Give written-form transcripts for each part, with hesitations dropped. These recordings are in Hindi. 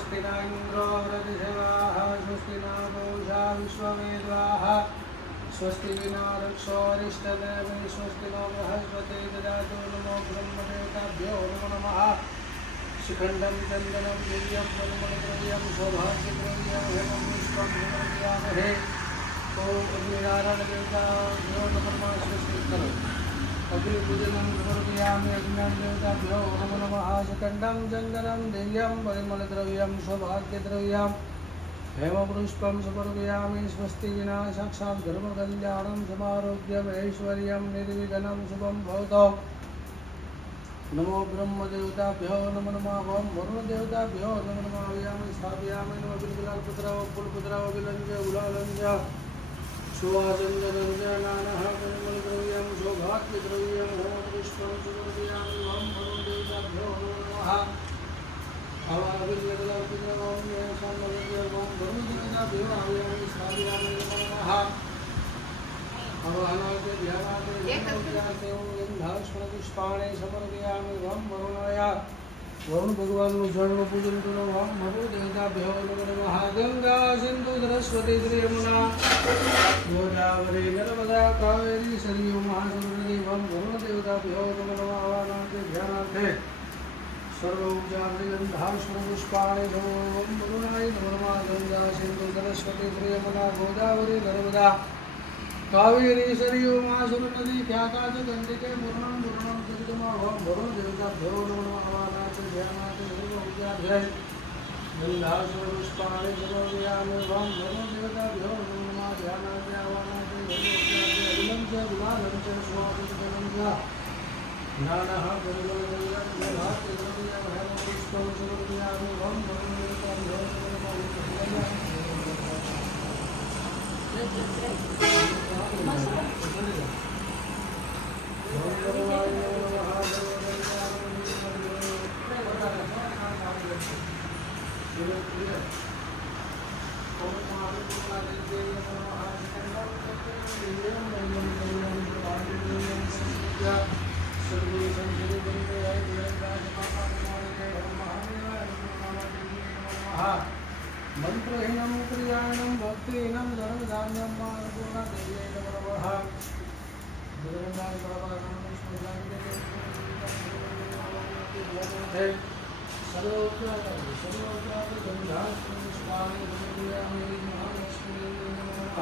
स्वस्ति न इन्द्रो वृद्धसेवाः स्वस्ति न पूषा विश्ववेदाः स्वस्ति विना रक्षोरिष्टदेवे स्वस्ति नो बृहस्पति ददातु नमो ब्रह्मदेवताभ्यो नमो नमः शिखण्डं चन्दनं दिव्यं परिमलद्रव्यं सौभाग्यद्रव्यं हेमं पुष्पं समर्पयामहे ॐ अग्निनारायणदेवताभ्यो नमः स्वस्ति करो अग्निपूजनं समर्पयामि अग्निदेवताभ्यो नमो नमः शिखण्डं चन्दनं दिव्यं परिमलद्रव्यं सौभाग्यद्रव्यं हेमपुष्पं समर्पयामि स्वस्ति विना साक्षात् धर्मकल्याणं समारोग्यम् ऐश्वर्यं निर्विघ्नं शुभं भवतु नमो ब्रह्मदेवताभ्यो नमो नमः ओं वरुणदेवताभ्यो नमो नमः आवाहयामि स्थापयामि नमो बिल्कुलालपुत्राव फूलपुत्राव विलञ्ज उलालञ्ज सुवाचञ्जनञ्ज नानः परिमलद्रव्यं सौभाग्यद्रव्यं हेमपुष्पं समर्पयामि ओं वरुणदेवताभ्यो नमो नमः पुष्पाणे समर्पयामि वं वरुणाय वरुण भगवान स्वर्ण पूजन करो वं वरुण देवताभ्यो नमो नमः गंगा सिंधु सरस्वती श्री यमुना गोदावरी नर्मदा कावेरी सरयू महासरस्वती वं वरुण देवताभ्यो नमो नमः आवाहनार्थे ध्यानार्थे सर्वोपचारगंधाश्रपुष्पाणि नमो वरुणाय नमो नमः गंगा सिंधु सरस्वती श्री यमुना गोदावरी नर्मदा कावेरी सरयू महासरस्वती ख्याताच गंडिके पूर्णं पूर्णं जगदमा वरुण देवताभ्यो नमो नमः आवाहनार्थे ध्यानार्थे सर्वोपचारगंधाश्रपुष्पाणि समर्पयामि वं वरुण देवताभ्यो नमो नमः ध्यानार्थे आवाहनार्थे सर्वोपचारगंधाश्रपुष्पाणि स्वागतं नानः परिमलद्रव्यं समर्पयामि वं वरुण देवताभ्यो नमो मंत्रहीनं क्रियाणं भक्तिहीनं धर्मधान्यं अन्नपूर्णादेव्यै नमो नमः गुरुवन्दाय सर्वोपचारगंधाश्रपुष्पाणि समर्पयामि महालक्ष्मी नमो नमः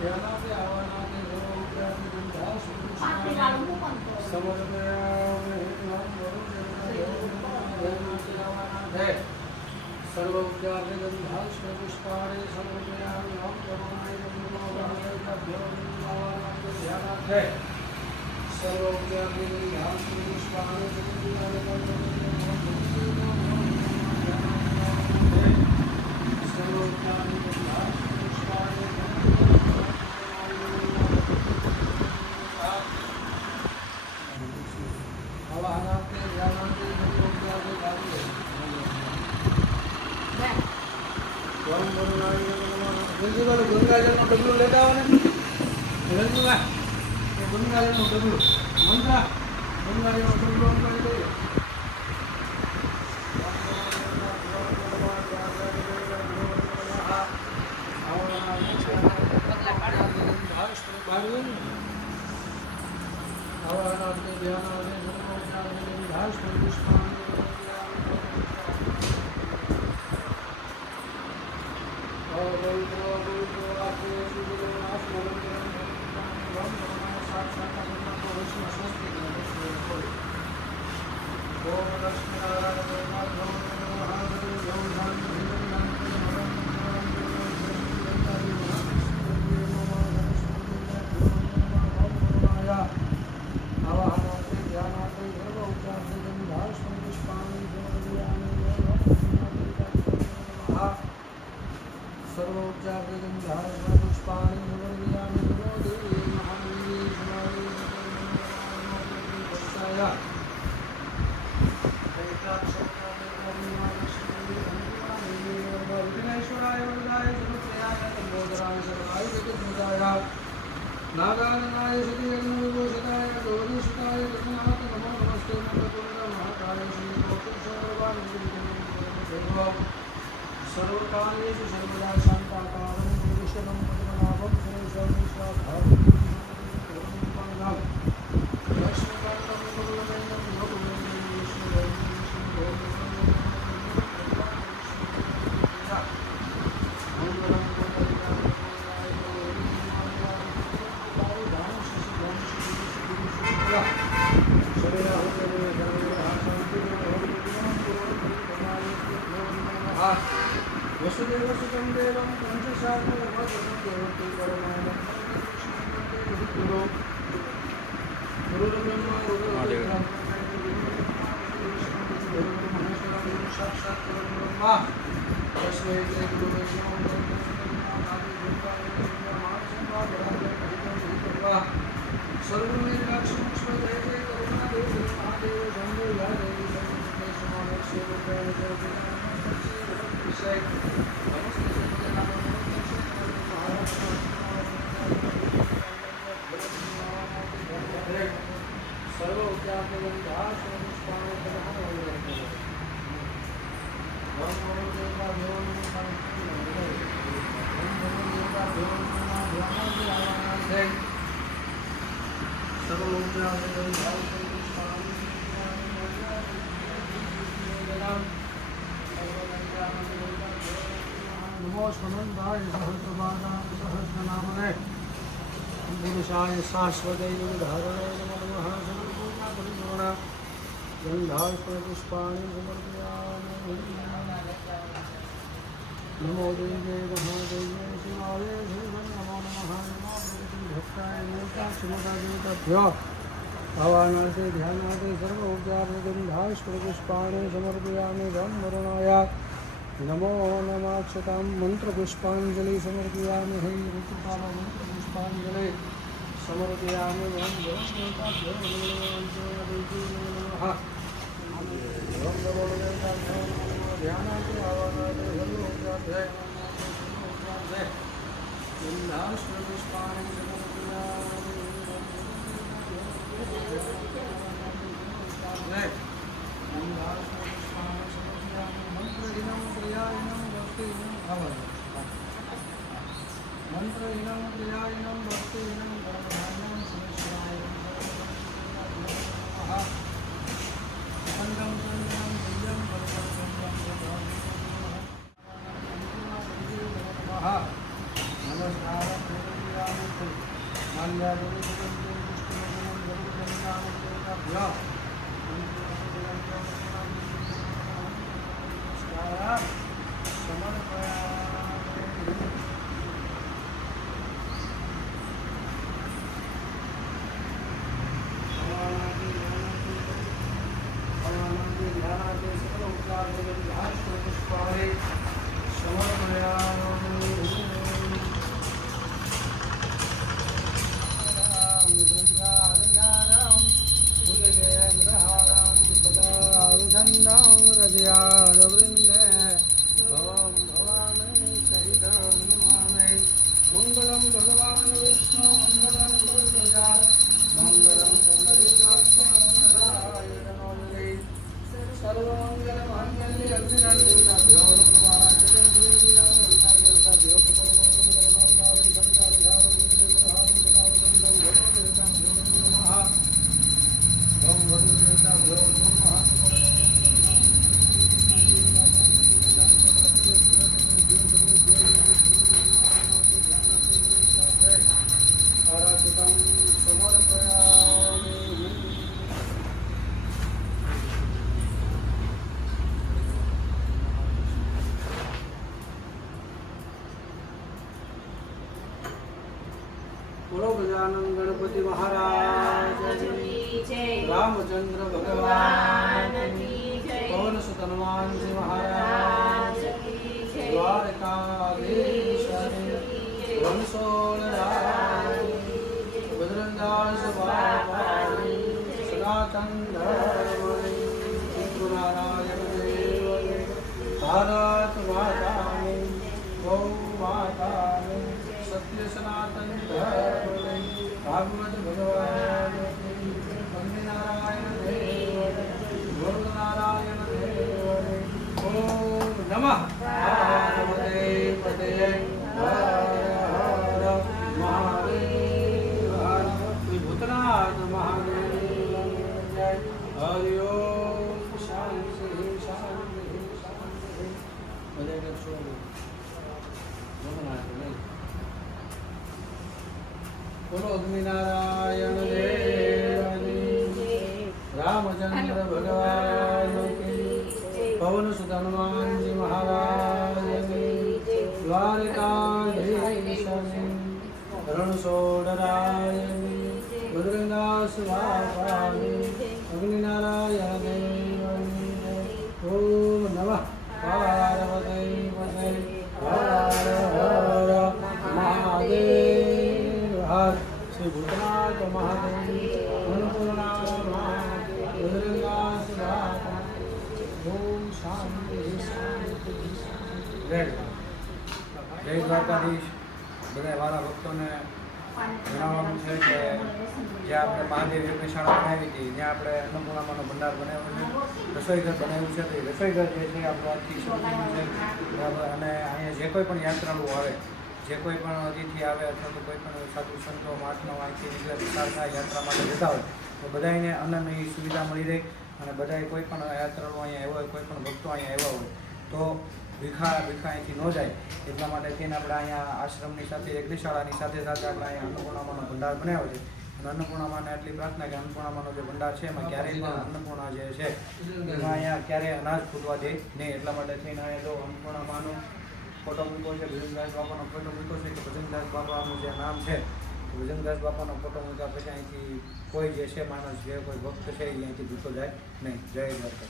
ध्यानार्थे आवाहनार्थे सर्वोपचारगंधाश्रपुष्पाणि समर्पयामि सर्वोपचारगंधाश्रपुष्पाणि समर्पयामि ओं वरुणाय नमो वरुणदेवताभ्यो नमो आवाहनार्थे ध्यानार्थे सर्वोपचारगंधाश्रपुष्पाणि समर्पयामि गंगाजल डबलू लेता आओ ने गंगाजल डबलू मंत्र गंगाजल डबलू हम कर दे सर्वोपचारगंधाश्रपुष्पाणि वसुदेव सुतं देवं पंचशाखवदनं गुरुर्ब्रह्मा गुरुर्विष्णु साक्षात् परब्रह्म तस्मै श्री गुरुवे नमः सर्वनिर्लक्ष्यं करुणादेव महादेव शम्भो यादेवी नमो स्मरन्दाय सहस्रपादाय सहस्रनामने पुरुषाय शाश्वतैः धारणे नमो नमः सर्वपूजा परिपूर्णा गन्धाष्टपुष्पाणि समर्पयामि नमो देवे महादेवे शिवाय शिवं नमो नमः नमो भक्ताय नमोताभ्यो भावानार्थे ध्यानार्थे सर्वोपचारगन्धाष्टपुष्पाणि समर्पयामि ब्रह्मरुणाय नमो नमाक्षतां मंत्रपुष्पांजलि समर्पयामि हे ऋतुपाल मंत्रपुष्पांजलि समर्पयामि ध्यानार्थे भावानार्थे सर्वोपचारगन्धाष्टपुष्पाणि मंत्रहीनं क्रियाहीनं भक्तिहीनं धर्महीनं सुरेश्वराय खण्डं खण्डं दिव्यं रजयारवृन्दे भवं भवामि सहितं नमामि मङ्गलं भगवान् विष्णु मङ्गलं गुरुप्रजा मङ्गलं पुण्डरीकाक्षराय नमोऽस्तुते सर्वमङ्गलमाङ्गल्ये अभिनन्दनाभ्यो बोलो गजानन गणपति महाराज की जय, रामचंद्र भगवान की जय, पवन सुत हनुमान जी महाराज की जय, द्वारकाधीश वंशोलराज बजरंगदास बाबा सनातन धर्म नारायण देव भारत माता गौ माता सत्य सनातन धर्म भागवत भगवान वंदे नारायण देव गुरु नारायण देव ओम नमः पार्वती पते हर महादेव हर भूतनाथ महादेव जय हरि ओम शांति शांति शांति बजे कर बोलो अग्नि नारायण देव પવન સુત હનુમાનજી મહારાજની દ્વારકાધીશની રણછોડરાયની બદ્રીનાથ બાપાની અગ્નિનારાયણ દેવની ઓમ નમઃ પાર્વતી પતે હર હર મહાદેવ હર શ્રી ભૂતનાથ મહાદેવ અન્નપૂર્ણા બદ્રીનાથ બાપા ઓમ શાંતિ શાંતિ જય દ્વારકાધીશ. બધા વાળા ભક્તોને જણાવવાનું છે કે જે આપણે મહાદેવ યજ્ઞશાળા બનાવી હતી ત્યાં આપણે અન્નપૂર્ણામાંનો ભંડાર બનાવ્યો છે, રસોઈઘર બનાવ્યું છે. તો એ રસોઈઘર જે છે આપણે આજથી શરૂ કર્યું છે બરાબર. અને અહીંયા જે કોઈ પણ યાત્રાળુ આવે, જે કોઈ પણ અતિથિ આવે અથવા તો કોઈ પણ સાધુ સંતો મહાત્માઓ અહીંથી નીકળે વિશાળતા યાત્રા માટે જતા હોય તો બધાને અન્નની સુવિધા મળી રહે. અને બધાએ કોઈ પણ યાત્રાળુ અહીંયા આવ્યા હોય, કોઈ પણ ભક્તો અહીંયા આવ્યા હોય તો ભીખા અહીંથી ન જાય એટલા માટે થઈને આપણે અહીંયા આશ્રમની સાથે યજ્ઞશાળાની સાથે સાથે આપણે અહીંયા અન્નપૂર્ણામાંનો ભંડાર બનાવ્યો છે. અને અન્નપૂર્ણામાંને એટલી પ્રાર્થના કે અન્નપૂર્ણામાંનો જે ભંડાર છે એમાં ક્યારેય પણ અન્નપૂર્ણા જે છે એમાં અહીંયા ક્યારેય અનાજ ખૂટવા દે નહીં. એટલા માટે થઈને અહીંયા જો અન્નપૂર્ણામાંનો ફોટો મૂક્યો છે, ભજનદાસ બાપાનો ફોટો મૂક્યો છે કે ભજનદાસ બાપાનું જે નામ છે ભજનદાસ બાપાનો ફોટો મૂક્યા પછી અહીંથી કોઈ જે છે માણસ જે કોઈ ભક્ત છે એ અહીંથી ભૂખો જાય નહીં. જય દ્વારકા.